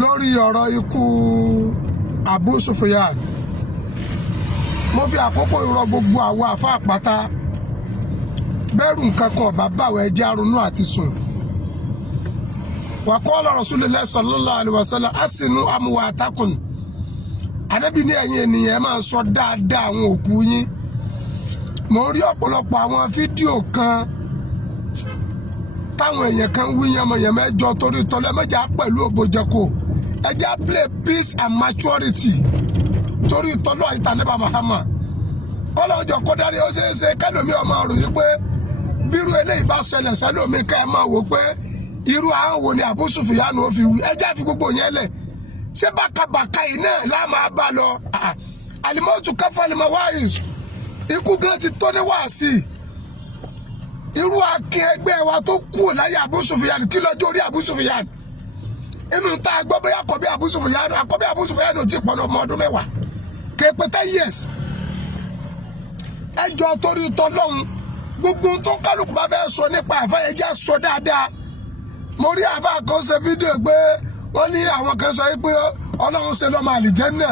lórí ọ̀rọ̀ ikú Abu Sufyan. Mo fi àkókò ìrọ̀ gbogbo àwọn àfa àpáta bẹ̀rù nǹkan kan bàbá wa ẹjẹ́ àrùnú àti sùn. Wa qala Rasulullah sallallahu alaihi wasallam asinu amwatakum. Ànábì ní ẹ̀yin ènìyàn máa sọ dáadáa àwọn òkú yín. Mo rí ọ̀pọ̀lọpọ̀ àwọn fídíò kan táwọn èèyàn kan wí yamayama ẹjọ́ torí tọ́lẹ̀ mẹ́jà pẹ̀lú òbòjẹ́kò ẹjẹ́ play peace and maturity torí tọ́lọ́ ìtànẹ́bà Muhammad ọlọ́jọ́ kó dárí ó ṣe é ṣe kẹ́lòmí ọmọ òròyìn pé bírú eléyìí bá ṣẹlẹ̀ sẹ́lòmí ká ẹ máa wò pé irú àwọn wo ni Abu Sufyan ó fi wí ẹjẹ́ fi gbogbo yẹn lẹ̀ ṣé bákàbàkà yìí náà láà máa bá lọ àlìmọ́tò káfálìmọ́ wáyé ikú gan ti tó ní wáàsí irú akin ẹgbẹ́ wa tó kú láyé Abu Sufyan kí lọ́jọ́ orí Abu Sufyan inú ta gbọ́ bóyá àkọ́bí Abu Sufyan ò tí pọ̀ ní ọmọ ọdún mẹ́wàá kéèpé 10 years ẹjọ́ torí tọ́lọ́hún gbogbo tó kálukú bá fẹ́ sọ nípa àfẹ́yẹjẹ́ sọ dáadáa mo rí àfẹ́ àkọsẹ́ fídíò pé wọ́n ní àwọn kan sọ pé Ọlọ́run ṣe lọ́mọ àlìjẹ́nnà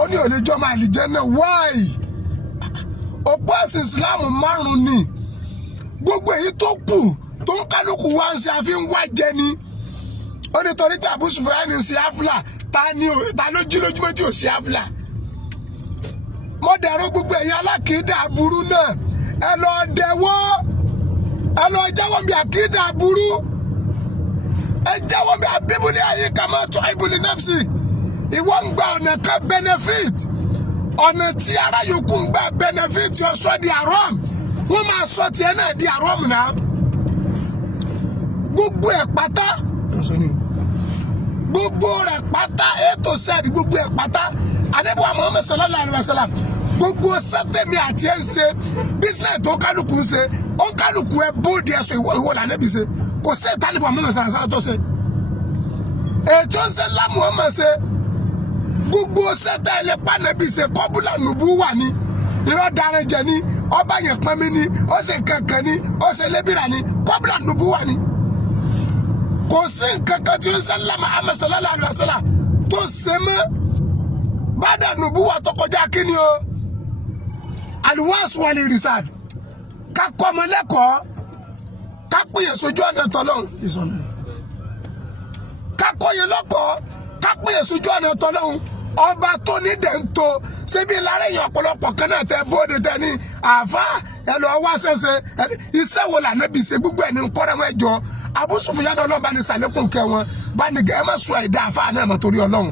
ó ní òlejò ọmọ àlìjẹ́nnà why òpó ẹ̀sìn Islam márùn-ún ni gbogbo èyí tó kù tó ń kálukú wá ń ṣe àfi ń wá jẹ ni ó ní torí pé Abu Sufyan ń ṣe áfúlà ta ló jí lójúmọ́ tí ò ṣe áfúlà mo dẹ̀rọ gbogbo ẹ̀yin alákìídà burú náà ẹ lọ dẹ̀wọ́ ẹ lọ jáwọ́ bí àkìídà burú ẹ jáwọ́ bí abíbulẹ̀ ayé ká máa tọ́ ibùlẹ̀ nafsi ìwọ ń gba ọ̀nà kan benefit ọ̀nà tí ara yòókù ń gba benefit ọ̀ṣọ́ di haram wọ́n máa sọ tiẹ̀ náà di haram náà gbogbo ẹ̀ pátá gbogbo rẹ̀ pátá ètò sẹ́ẹ̀dì gbogbo ẹ̀ pátá Ànábì wa Muhammad sallallahu alaihi wasallam gbogbo sẹ́tẹ̀mí àti ẹ̀ ń ṣe business tó kálukú ń ṣe ó kálukú ẹ̀ bóde ẹ̀sọ́ ìwọ là Ànábì ṣe kò sí ìtàlẹ̀ wa Muhammad sallallahu alaihi wasallam tó ṣe ètò ń ṣe lá Muhammad ṣe gbogbo sẹ́tẹ̀ ẹ̀ lè pa Ànábì ṣe kọ́bùlà nùbú wà ní irọ́ dára jẹ ní ọba yẹn pọn mi ní ó ṣe kankan ní ó ṣe lébìrà ní kọ́bùlà nùbú wà ní kò sí nkankan tí ó ń sẹ́lá Muhammad sallallahu alaihi wasallam tó ṣe mọ́ bàdà nùbú wà tó kọjá kí ni o àlùwàsù wà ní rìsáàd ká kọ́ ọmọ lẹ́kọ̀ọ́ ká pèyè sójú ọ̀nà tọ́lọ́hún ká kọ́ yẹn lọ́kọ̀ọ́ ká pèyè sójú ọ̀nà tọ́lọ́hún ọba tó ní dẹ̀ntó ṣebí lára èèyàn ọ̀pọ̀lọpọ̀ kan náà tẹ bóde tẹ ní àfa ẹ lọ wá ṣẹṣẹ iṣẹ́ wo là Ànábì ṣe gbogbo ẹni nkọ́rẹ́ wọn ẹjọ́ Abu Sufyan ọlọ́ba ní sàlékùn kẹ wọn bá ní gẹ ẹ má sọ ẹ̀dá àfa náà mọ̀ torí Ọlọ́run.